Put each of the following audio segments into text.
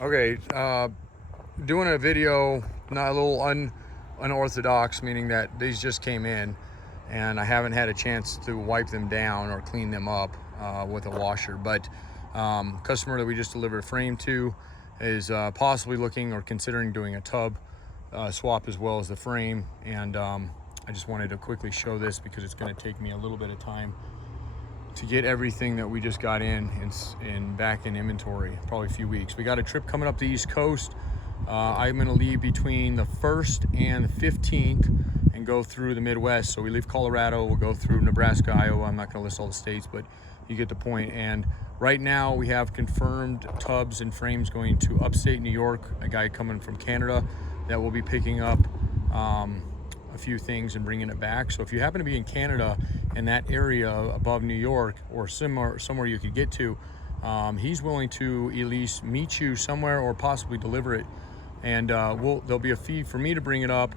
Okay, doing a video, not a little unorthodox, meaning that these just came in and I haven't had a chance to wipe them down or clean them up with a washer. But customer that we just delivered a frame to is possibly looking or considering doing a tub swap as well as the frame. And I just wanted to quickly show this because it's going to take me a little bit of time to get everything that we just got in back in inventory, probably a few weeks. We got a trip coming up the East Coast. I'm gonna leave between the 1st and the 15th and go through the Midwest. So we leave Colorado, we'll go through Nebraska, Iowa. I'm not gonna list all the states, but you get the point. And right now we have confirmed tubs and frames going to upstate New York, a guy coming from Canada that will be picking up a few things and bringing it back. So if you happen to be in Canada in that area above New York or somewhere you could get to, he's willing to at least meet you somewhere or possibly deliver it. And there'll be a fee for me to bring it up.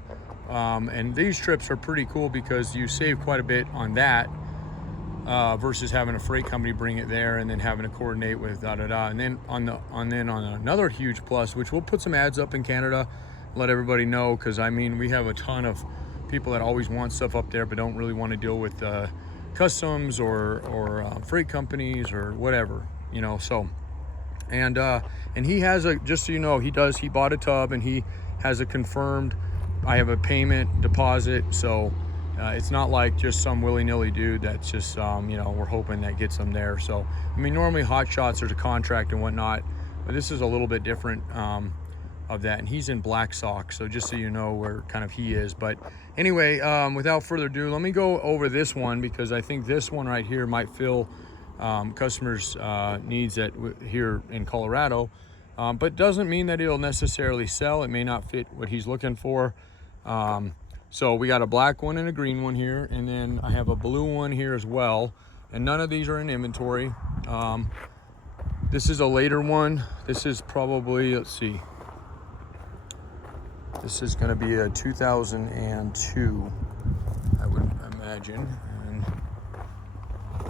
And these trips are pretty cool because you save quite a bit on that versus having a freight company bring it there and then having to coordinate with And then on another huge plus, which we'll put some ads up in Canada, let everybody know, because I mean we have a ton of people that always want stuff up there but don't really want to deal with customs or freight companies or whatever, you know. So and he has a, just so you know, he bought a tub and he has a confirmed, I have a payment deposit. So it's not like just some willy-nilly dude that's just you know, we're hoping that gets them there. So I mean, normally hot shots, there's a contract and whatnot, but this is a little bit different of that. And he's in Black Sock, so just so you know where kind of he is. But anyway, without further ado, let me go over this one because I think this one right here might fill customers needs here in Colorado, but doesn't mean that it'll necessarily sell. It may not fit what he's looking for. So we got a black one and a green one here, and then I have a blue one here as well, and none of these are in inventory. This is a later one. This is probably, let's see, this is going to be a 2002, I would imagine. And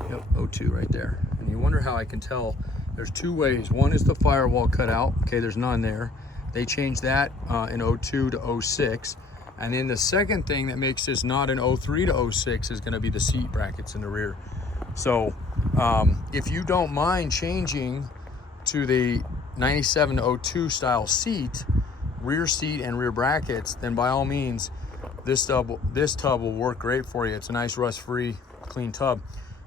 yep, 02 right there. And you wonder how I can tell. There's two ways. One is the firewall cutout. Okay, there's none there. They changed that in 02 to 06. And then the second thing that makes this not an 03 to 06 is going to be the seat brackets in the rear. So if you don't mind changing to the 97 to 02 style seat, rear seat and rear brackets, then by all means, this tub will work great for you. It's a nice rust-free, clean tub.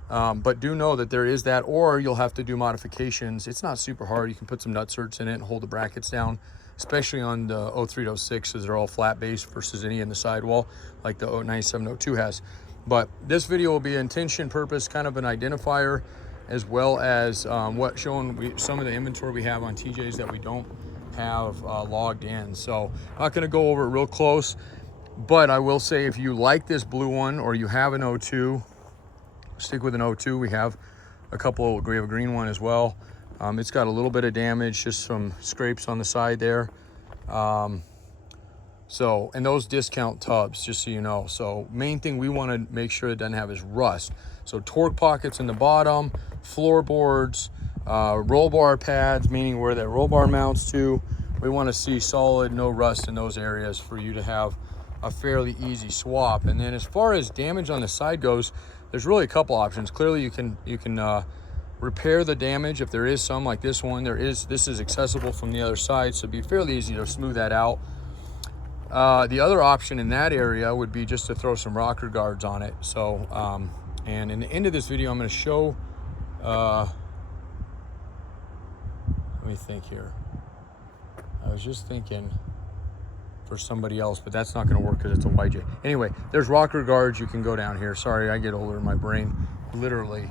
But do know that there is that, or you'll have to do modifications. It's not super hard. You can put some nut certs in it and hold the brackets down, especially on the 03 to 06, as they're all flat base versus any in the sidewall like the 97 02 has. But this video will be intention purpose, kind of an identifier, as well as showing some of the inventory we have on TJs that we don't have logged in. So I'm not going to go over it real close, but I will say if you like this blue one or you have an 02, stick with an 02. We have a green one as well. It's got a little bit of damage, just some scrapes on the side there. So, and those discount tubs, just so you know. So main thing we want to make sure it doesn't have is rust. So torque pockets in the bottom, floorboards, roll bar pads, meaning where that roll bar mounts to. We want to see solid, no rust in those areas for you to have a fairly easy swap. And then as far as damage on the side goes, there's really a couple options. Clearly you can repair the damage if there is some, like this one. This is accessible from the other side, so it'd be fairly easy to smooth that out. The other option in that area would be just to throw some rocker guards on it. So and in the end of this video, I'm going to show let me think here. I was just thinking for somebody else, but that's not going to work because it's a YJ. Anyway, there's rocker guards. You can go down here. Sorry, I get older in my brain. Literally,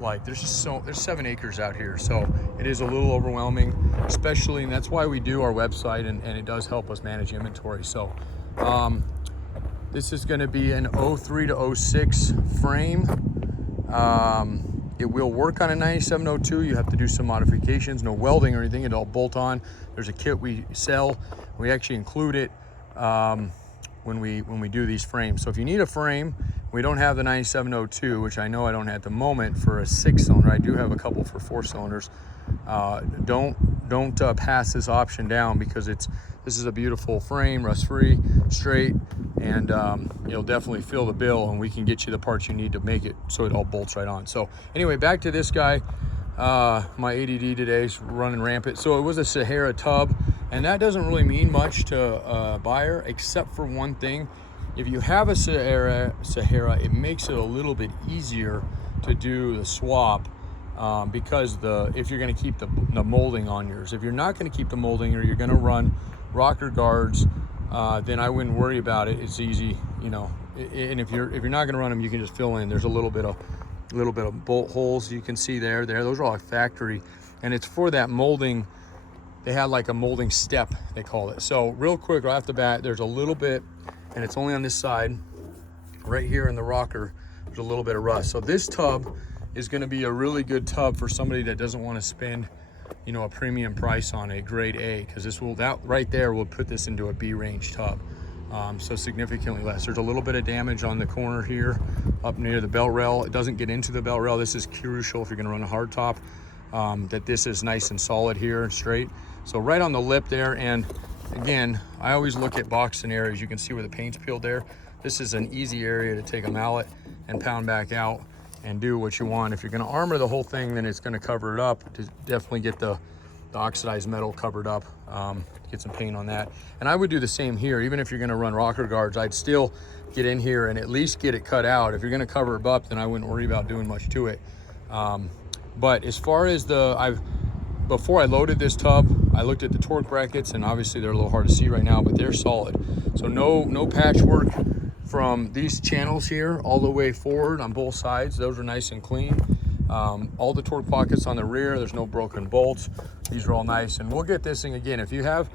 like there's 7 acres out here, so it is a little overwhelming, especially, and that's why we do our website, and it does help us manage inventory. So this is going to be an 03 to 06 frame. It will work on a 9702. You have to do some modifications, no welding or anything. It'll bolt on. There's a kit we sell. We actually include it when we do these frames. So if you need a frame, we don't have the 9702, which I know I don't at the moment for a 6-cylinder. I do have a couple for 4 cylinders. Don't don't pass this option down, because this is a beautiful frame, rust free, straight, and you'll definitely feel the bill, and we can get you the parts you need to make it so it all bolts right on. So anyway, back to this guy. My ADD today's running rampant. So it was a Sahara tub, and that doesn't really mean much to a buyer, except for one thing. If you have a Sahara, it makes it a little bit easier to do the swap, because if you're going to keep the molding on yours. If you're not going to keep the molding, or you're going to run rocker guards, then I wouldn't worry about it. It's easy, you know. And if you're not going to run them, you can just fill in. There's a little bit of bolt holes you can see there. Those are all factory, and it's for that molding. They had like a molding step, they call it. So real quick, right off the bat, there's a little bit, and it's only on this side, right here in the rocker. There's a little bit of rust. So this tub is going to be a really good tub for somebody that doesn't want to spend, you know, a premium price on a grade A, because that right there will put this into a B range tub. So significantly less. There's a little bit of damage on the corner here up near the belt rail. It doesn't get into the belt rail. This is crucial if you're going to run a hard top, that this is nice and solid here and straight. So right on the lip there. And again, I always look at box scenarios. You can see where the paint's peeled there. This is an easy area to take a mallet and pound back out and do what you want. If you're going to armor the whole thing, then it's going to cover it up to definitely get the oxidized metal covered up, get some paint on that. And I would do the same here. Even if you're going to run rocker guards, I'd still get in here and at least get it cut out. If you're going to cover it up, then I wouldn't worry about doing much to it. But as far as before I loaded this tub, I looked at the torque brackets, and obviously they're a little hard to see right now, but they're solid. So no patchwork from these channels here all the way forward on both sides. Those are nice and clean. All the torque pockets on the rear, there's no broken bolts. These are all nice. And we'll get this thing again. If you have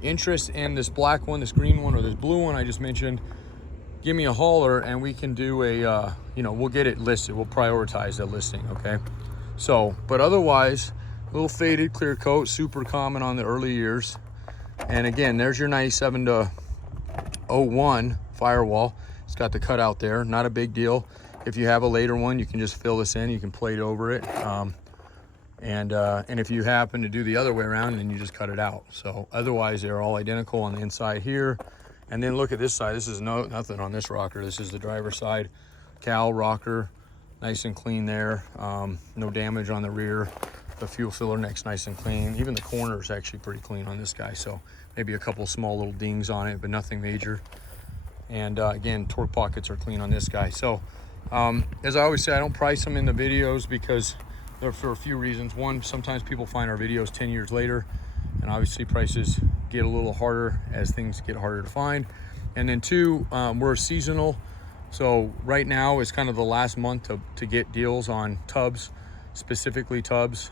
interest in this black one, this green one, or this blue one I just mentioned, give me a holler and we can do we'll get it listed. We'll prioritize the listing, okay? So, but otherwise, a little faded clear coat, super common on the early years. And again, there's your 97 to 01 firewall. It's got the cutout there, not a big deal. If you have a later one, you can just fill this in, you can plate over it. And if you happen to do the other way around, then you just cut it out. So otherwise, they're all identical on the inside here. And then look at this side. This is nothing on this rocker. This is the driver's side cowl rocker, nice and clean there. No damage on the rear. The fuel filler neck's nice and clean. Even the corner is actually pretty clean on this guy. So maybe a couple small little dings on it, but nothing major. And again, torque pockets are clean on this guy. So as I always say, I don't price them in the videos because they're for a few reasons. One, sometimes people find our videos 10 years later, and obviously prices get a little harder as things get harder to find. And then two, we're seasonal. So right now is kind of the last month to get deals on tubs, specifically tubs.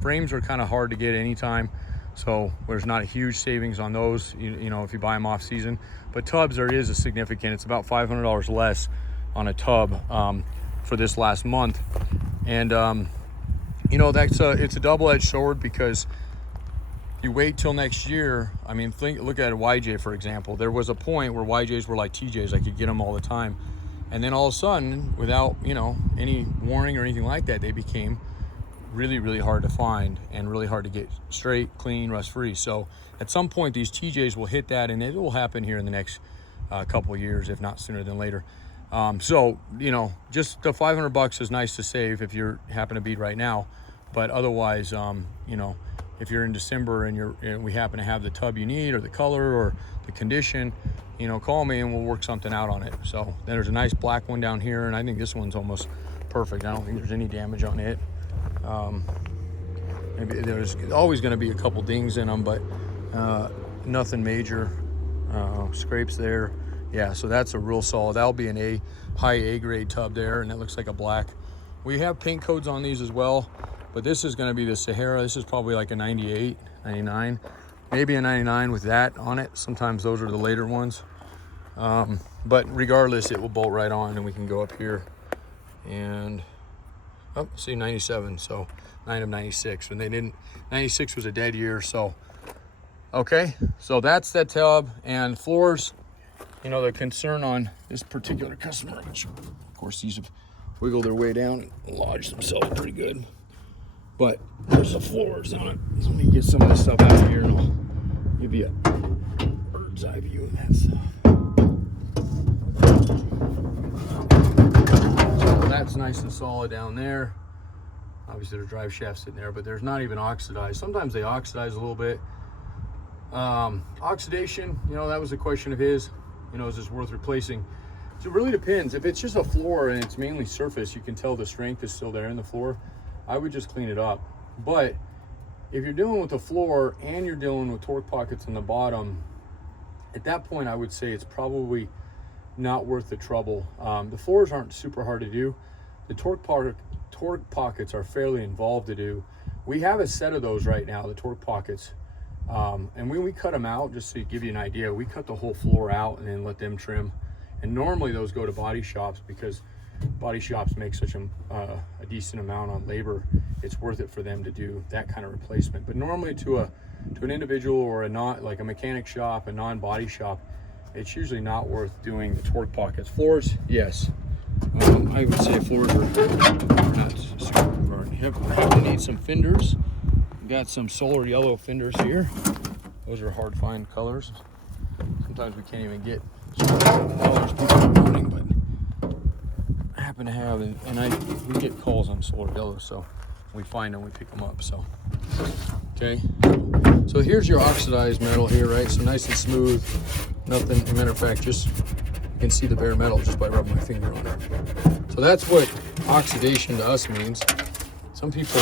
Frames are kind of hard to get anytime. So there's not a huge savings on those, you know, if you buy them off season. But tubs, there is a significant, it's about $500 less on a tub for this last month. And you know, it's a double-edged sword, because you wait till next year. I mean, look at a YJ, for example. There was a point where YJs were like TJs. I could get them all the time. And then all of a sudden, without, you know, any warning or anything like that, they became really, really hard to find and really hard to get straight, clean, rust-free. So at some point, these TJs will hit that, and it will happen here in the next couple of years, if not sooner than later. So, you know, just the $500 is nice to save if you happen to be right now. But otherwise, you know, if you're in December and we happen to have the tub you need, or the color, or the condition, you know, call me and we'll work something out on it. So there's a nice black one down here, and I think this one's almost perfect. I don't think there's any damage on it. Maybe there's always going to be a couple dings in them, but nothing major. Scrapes there. Yeah, so that's a real solid. That'll be an high A grade tub there, and that looks like a black. We have paint codes on these as well, but this is going to be the Sahara. This is probably like a 98, 99, maybe a 99 with that on it. Sometimes those are the later ones. But regardless, it will bolt right on, and we can go up here and see 97. So 9 of 96, and they didn't. 96 was a dead year. So okay, so that's that tub. And floors, you know, the concern on this particular customer, which of course these have wiggled their way down and lodged themselves pretty good. But there's the floors on it. So let me get some of this stuff out of here and I'll give you a bird's eye view of that stuff. So that's nice and solid down there. Obviously there's drive shafts in there, but there's not even oxidized. Sometimes they oxidize a little bit. Oxidation, you know, that was a question of his. You know, is this worth replacing? So it really depends. If it's just a floor and it's mainly surface, you can tell the strength is still there in the floor. I would just clean it up. But if you're dealing with the floor and you're dealing with torque pockets on the bottom, at that point I would say it's probably not worth the trouble. The floors aren't super hard to do. The torque pockets are fairly involved to do. We have a set of those right now, the torque pockets. And when we cut them out, just to give you an idea, we cut the whole floor out and then let them trim. And normally those go to body shops because body shops make such a decent amount on labor. It's worth it for them to do that kind of replacement. But normally to an individual or like a mechanic shop, a non-body shop, it's usually not worth doing the torque pockets. Floors, yes. I would say floors are not super important. You have to need some fenders. Got some solar yellow fenders here. Those are hard to find colors. Sometimes we can't even get colors people are wanting, but I happen to have, and we get calls on solar yellow, so we find them, we pick them up. So okay, so here's your oxidized metal here, right? So nice and smooth, nothing. As a matter of fact, just you can see the bare metal just by rubbing my finger on it. So that's what oxidation to us means. Some people,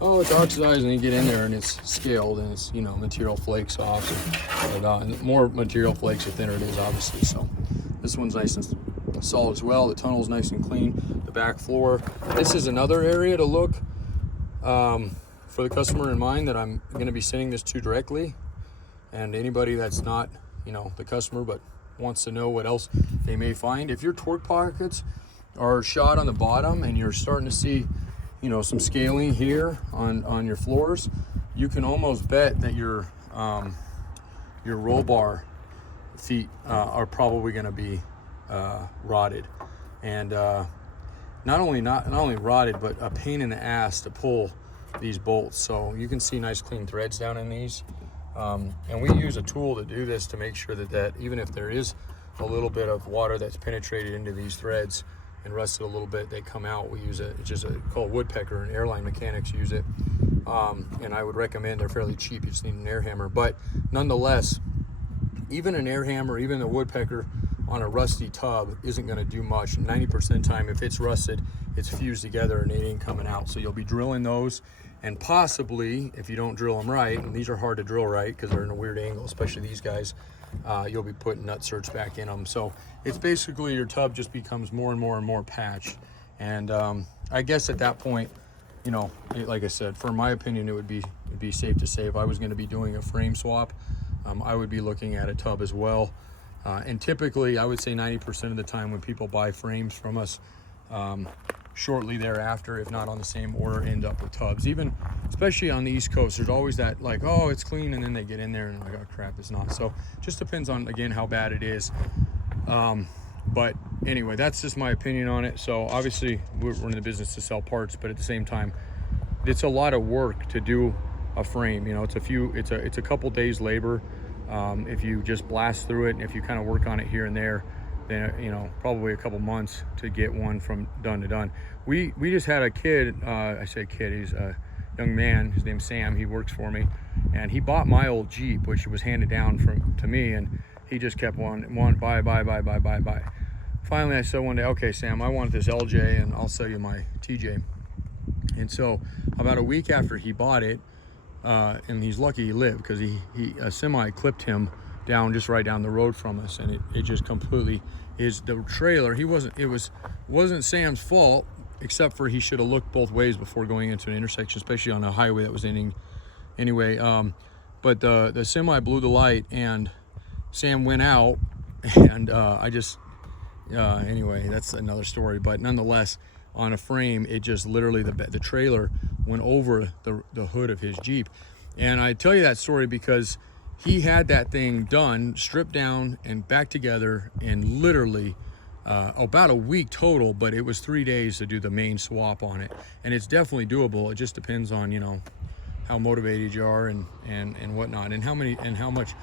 oh, it's oxidized, and you get in there and it's scaled and it's, you know, material flakes off and the more material flakes the thinner it is, obviously. So this one's nice and solid as well. The tunnel's nice and clean. The back floor, this is another area to look for the customer in mind that I'm going to be sending this to directly, and anybody that's not, you know, the customer but wants to know what else they may find. If your torque pockets are shot on the bottom and you're starting to see, you know, some scaling here on your floors, you can almost bet that your roll bar feet are probably going to be rotted, and not only rotted, but a pain in the ass to pull these bolts. So you can see nice clean threads down in these, and we use a tool to do this to make sure that even if there is a little bit of water that's penetrated into these threads and rusted a little bit, they come out. We use it's just called woodpecker, and airline mechanics use it. And I would recommend, they're fairly cheap. You just need an air hammer. But nonetheless, even an air hammer, even a woodpecker on a rusty tub isn't going to do much. 90% of the time, if it's rusted, it's fused together and it ain't coming out. So you'll be drilling those, and possibly, if you don't drill them right, and these are hard to drill right because they're in a weird angle, especially these guys, you'll be putting nut certs back in them. So it's basically your tub just becomes more and more and more patch. And I guess at that point, you know, like I said, for my opinion, it'd be safe to say if I was going to be doing a frame swap, I would be looking at a tub as well. And typically, I would say 90% of the time when people buy frames from us, shortly thereafter, if not on the same order, end up with tubs. Even, especially on the East Coast, there's always that like, oh, it's clean, and then they get in there and like, oh crap, it's not. So just depends on, again, how bad it is. But anyway, that's just my opinion on it. So obviously we're in the business to sell parts, but at the same time, it's a lot of work to do a frame. You know, it's a couple days labor. If you just blast through it, and if you kind of work on it here and there, then, you know, probably a couple months to get one from done to done. We just had a kid, I say kid, he's a young man, his name's Sam, he works for me, and he bought my old Jeep, which was handed down to me, and he just kept buy. Finally I said one day, okay Sam, I want this LJ and I'll sell you my TJ. And so about a week after he bought it, and he's lucky he lived, because a semi clipped him down just right down the road from us, and it just completely the trailer. It wasn't Sam's fault, except for he should have looked both ways before going into an intersection, especially on a highway that was ending anyway. But the semi blew the light, and Sam went out, and anyway, that's another story. But nonetheless, on a frame, it just literally, the trailer went over the hood of his Jeep. And I tell you that story because he had that thing done, stripped down and back together in literally about a week total, but it was 3 days to do the main swap on it. And it's definitely doable. It just depends on, you know, how motivated you are and whatnot, and how much.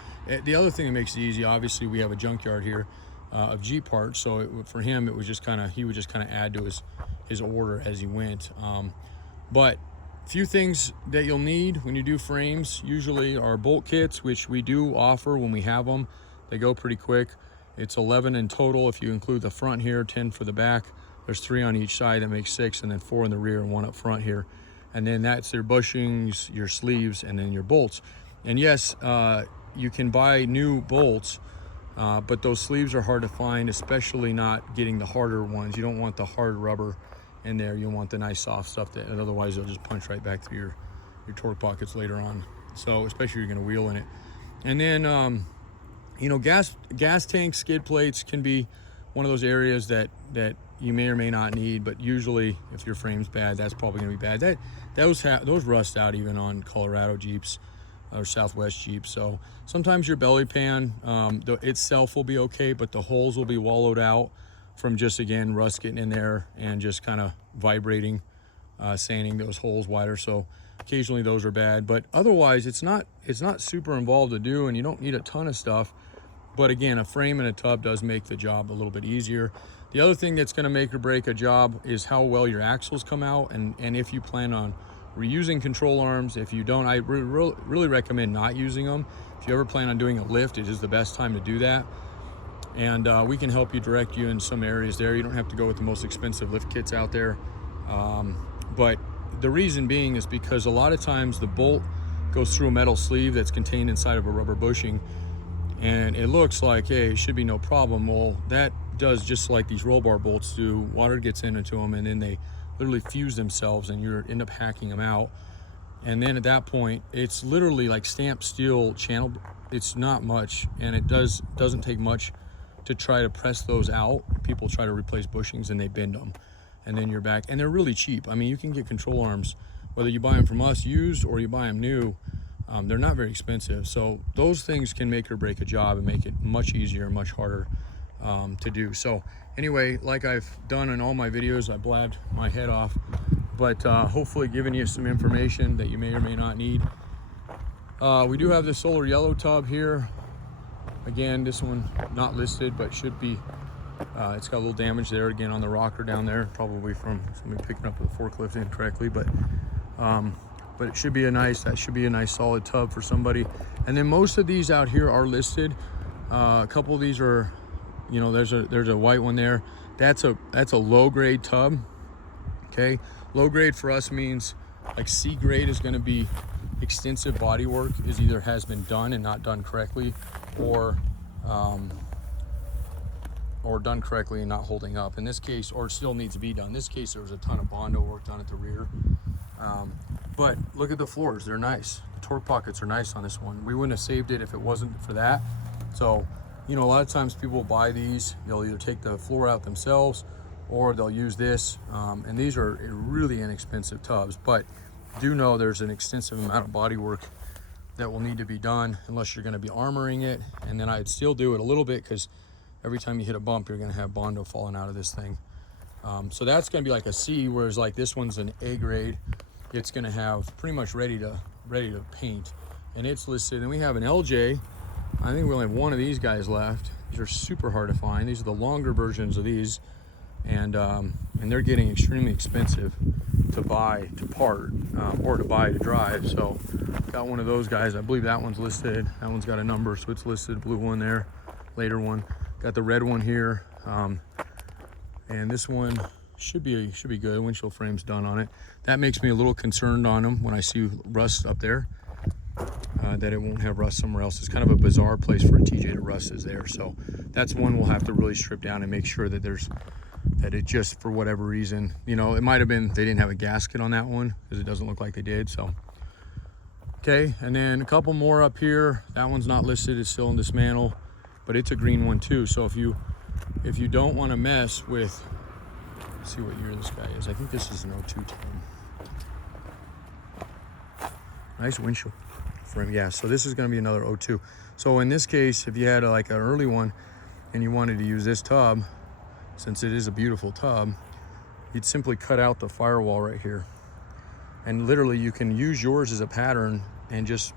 The other thing that makes it easy, obviously we have a junkyard here of Jeep parts, so for him it was just kind of, he would just kind of add to his order as he went. But few things that you'll need when you do frames usually are bolt kits, which we do offer when we have them. They go pretty quick. It's 11 in total if you include the front here, 10 for the back. There's 3 on each side, that makes 6, and then 4 in the rear and 1 up front here. And then that's your bushings, your sleeves, and then your bolts. And yes, you can buy new bolts, but those sleeves are hard to find, especially not getting the harder ones. You don't want the hard rubber in there. You want the nice soft stuff, that otherwise they'll just punch right back through your torque pockets later on. So especially if you're going to wheel in it. And then you know, gas tank skid plates can be one of those areas that you may or may not need, but usually if your frame's bad, that's probably going to be bad. Those rust out even on Colorado Jeeps or Southwest Jeeps. So sometimes your belly pan itself will be okay, but the holes will be wallowed out from just, again, rust getting in there and just kind of vibrating, sanding those holes wider. So occasionally those are bad, but otherwise it's not super involved to do, and you don't need a ton of stuff. But again, a frame and a tub does make the job a little bit easier. The other thing that's going to make or break a job is how well your axles come out, and if you plan on reusing control arms. If you don't, I really recommend not using them. If you ever plan on doing a lift, it is the best time to do that. And we can help you, direct you in some areas there. You don't have to go with the most expensive lift kits out there. But the reason being is because a lot of times the bolt goes through a metal sleeve that's contained inside of a rubber bushing, and it looks like, hey, it should be no problem. Well, that does just like these roll bar bolts do. Water gets into them, and then they literally fuse themselves, and you end up hacking them out. And then at that point, it's literally like stamped steel channel. It's not much, and it doesn't take much to try to press those out. People try to replace bushings and they bend them, and then you're back. And they're really cheap. I mean, you can get control arms, whether you buy them from us used or you buy them new. They're not very expensive. So those things can make or break a job and make it much easier, much harder to do. So anyway, like I've done in all my videos, I blabbed my head off, but hopefully giving you some information that you may or may not need. We do have the solar yellow tub here. Again, this one not listed, but should be. It's got a little damage there again on the rocker down there, probably from somebody picking up the forklift incorrectly, but it should be a nice solid tub for somebody. And then most of these out here are listed. A couple of these are, you know, there's a white one there. That's a low grade tub. Okay, low grade for us means like C grade is going to be extensive body work, is either has been done and not done correctly, or done correctly and not holding up. In this case, or still needs to be done. In this case, there was a ton of Bondo work done at the rear. But look at the floors, they're nice. The torque pockets are nice on this one. We wouldn't have saved it if it wasn't for that. So, you know, a lot of times people buy these, they'll either take the floor out themselves or they'll use this. And these are really inexpensive tubs, but do know there's an extensive amount of body work that will need to be done unless you're going to be armoring it. And then I'd still do it a little bit, because every time you hit a bump, you're going to have Bondo falling out of this thing. So that's going to be like a C, whereas like this one's an A grade. It's going to have pretty much ready to paint, and it's listed. And we have an LJ. I think we only have one of these guys left. These are super hard to find. These are the longer versions of these, and they're getting extremely expensive to buy to part or to buy to drive. So got one of those guys. I believe that one's listed. That one's got a number, so it's listed. Blue one there, later one. Got the red one here, and this one should be good. Windshield frame's done on it. That makes me a little concerned on them when I see rust up there, that it won't have rust somewhere else. It's kind of a bizarre place for a TJ to rust is there. So that's one we'll have to really strip down and make sure that it just, for whatever reason, you know, it might have been they didn't have a gasket on that one, because it doesn't look like they did. So okay, and then a couple more up here. That one's not listed, it's still in dismantle, but it's a green one too. So if you don't want to mess with, let's see what year this guy is. I think this is an 02 10. Nice windshield frame. Yeah, so this is going to be another 02. So in this case, if you had like an early one and you wanted to use this tub, since it is a beautiful tub, you'd simply cut out the firewall right here. And literally you can use yours as a pattern and just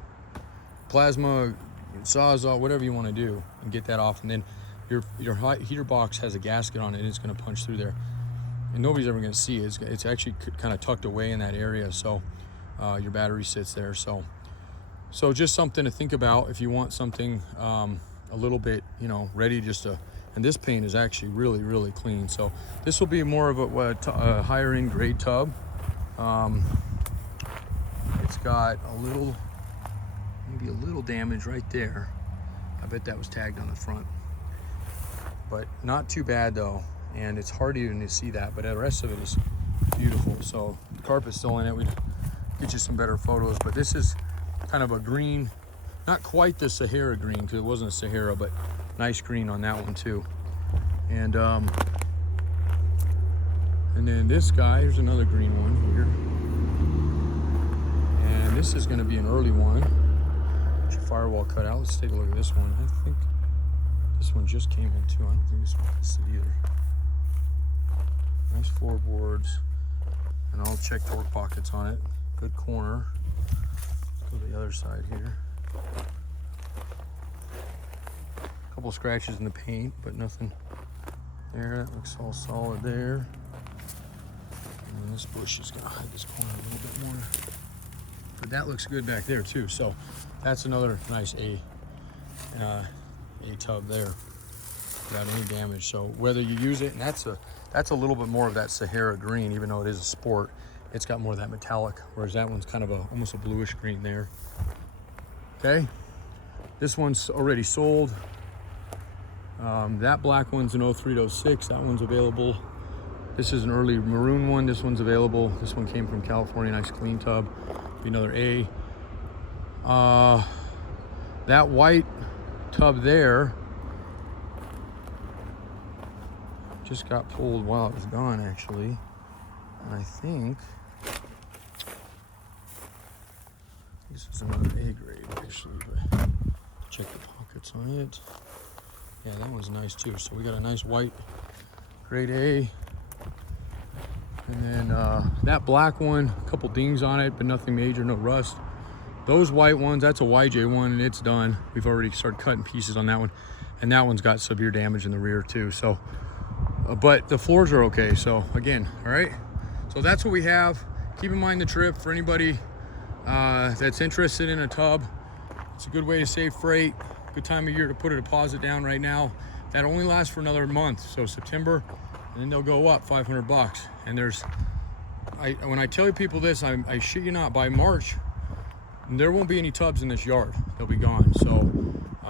plasma, sawzall, whatever you want to do, and get that off. And then your heater box has a gasket on it, and it's going to punch through there. And nobody's ever going to see it. It's actually kind of tucked away in that area, so your battery sits there. So just something to think about if you want something a little bit, you know, ready just to. And this paint is actually really, really clean. So this will be more of a higher end grade tub. It's got maybe a little damage right there. I bet that was tagged on the front, but not too bad though. And it's hard even to see that, but the rest of it is beautiful. So the carpet's still in it. We'd get you some better photos, but this is kind of a green, not quite the Sahara green because it wasn't a Sahara, but nice green on that one too. And then this guy, here's another green one here. And this is gonna be an early one. Firewall cut out. Let's take a look at this one. I think this one just came in too. I don't think this one fits it either. Nice floorboards, and all check torque pockets on it. Good corner. Let's go to the other side here. A couple scratches in the paint, but nothing there. That looks all solid there. And this bush is gonna hide this corner a little bit more. But that looks good back there too. So that's another nice A tub there without any damage. So whether you use it, and that's a little bit more of that Sahara green, even though it is a sport, it's got more of that metallic, whereas that one's kind of almost a bluish green there. Okay, this one's already sold. That black one's an 03 to 06, that one's available. This is an early maroon one, this one's available. This one came from California, nice clean tub. Be another A. That white tub there just got pulled while it was gone, actually. And I think this is another A grade, actually, but check the pockets on it. Yeah, that one's nice too. So we got a nice white grade A. And then that black one, a couple dings on it, but nothing major, no rust. Those white ones, that's a YJ one, and it's done. We've already started cutting pieces on that one. And that one's got severe damage in the rear too. So, but the floors are okay. So again, all right. So that's what we have. Keep in mind the trip for anybody that's interested in a tub. It's a good way to save freight. Good time of year to put a deposit down right now. That only lasts for another month. So September, and then they'll go up 500 bucks. And when I tell people this, I shit you not, by March, there won't be any tubs in this yard. They'll be gone. So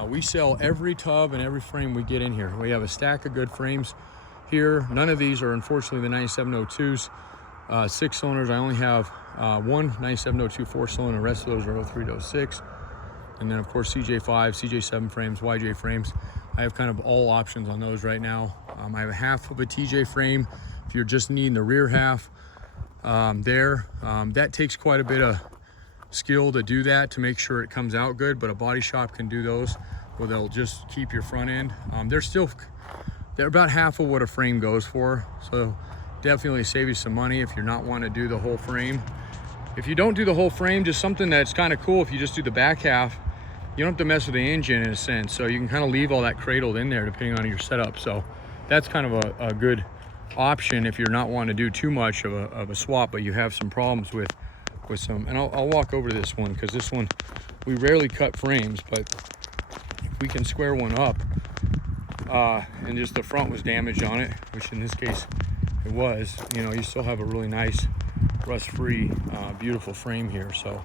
we sell every tub and every frame we get in here. We have a stack of good frames here. None of these are unfortunately the 9702s, 6 cylinders. I only have one 9702 4-cylinder. The rest of those are 03 to 06. And then of course CJ5, CJ7 frames, YJ frames. I have kind of all options on those right now. I have a half of a TJ frame if you're just needing the rear half there. That takes quite a bit of skill to do that, to make sure it comes out good, but a body shop can do those where they'll just keep your front end. They're about half of what a frame goes for, so definitely save you some money if you're not wanting to do the whole frame. If you don't do the whole frame, just something that's kind of cool, if you just do the back half, you don't have to mess with the engine in a sense, so you can kind of leave all that cradled in there depending on your setup. So that's kind of a good option if you're not wanting to do too much of a swap, but you have some problems with some. And I'll walk over to this one, because this one we rarely cut frames, but if we can square one up, and just the front was damaged on it, which in this case it was, you know, you still have a really nice rust-free beautiful frame here. So,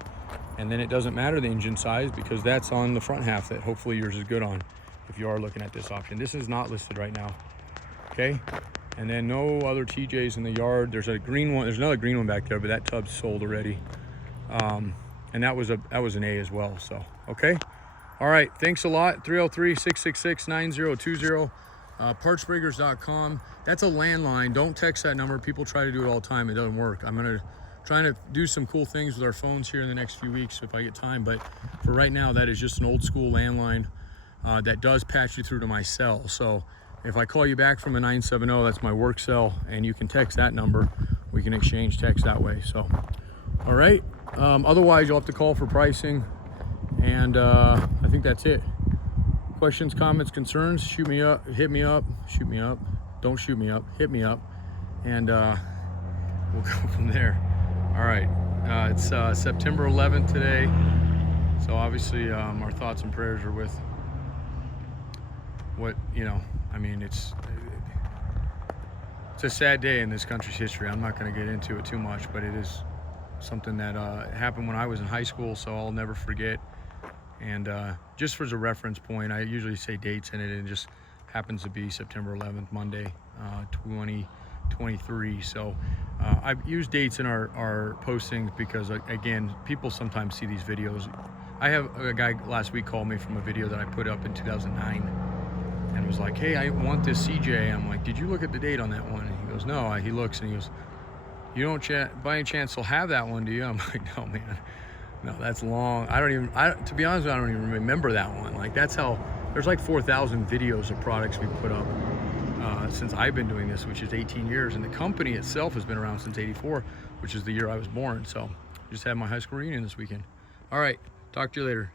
and then it doesn't matter the engine size, because that's on the front half that hopefully yours is good on if you are looking at this option. This is not listed right now, okay? And then no other TJs in the yard. There's a green one, there's another green one back there, but that tub's sold already. And that was an A as well. So okay, all right, thanks a lot. 303-666-9020. Partsbreakers.com. That's a landline. Don't text that number. People try to do it all the time. It doesn't work. I'm trying to do some cool things with our phones here in the next few weeks if I get time, but for right now, that is just an old school landline that does patch you through to my cell. So If I call you back from a 970, that's my work cell, and you can text that number. We can exchange text that way. So, all right. Otherwise, you'll have to call for pricing, and I think that's it. Questions, comments, concerns, shoot me up, hit me up, shoot me up. Don't shoot me up, hit me up, and we'll go from there. All right, it's September 11th today, so obviously our thoughts and prayers are with what, you know, I mean, it's a sad day in this country's history. I'm not going to get into it too much, but it is something that happened when I was in high school, so I'll never forget. And just for as a reference point, I usually say dates in it, and it just happens to be September 11th, Monday, 2023. So I've used dates in our postings because, again, people sometimes see these videos. I have a guy last week called me from a video that I put up in 2009 and was like, hey, I want this CJ. I'm like, did you look at the date on that one? And he goes, no. He looks and he goes, you don't by any chance still have that one, do you? I'm like, no, man. No, that's long. To be honest, I don't even remember that one. Like, that's how, there's like 4,000 videos of products we put up since I've been doing this, which is 18 years. And the company itself has been around since 84, which is the year I was born. So just had my high school reunion this weekend. All right, talk to you later.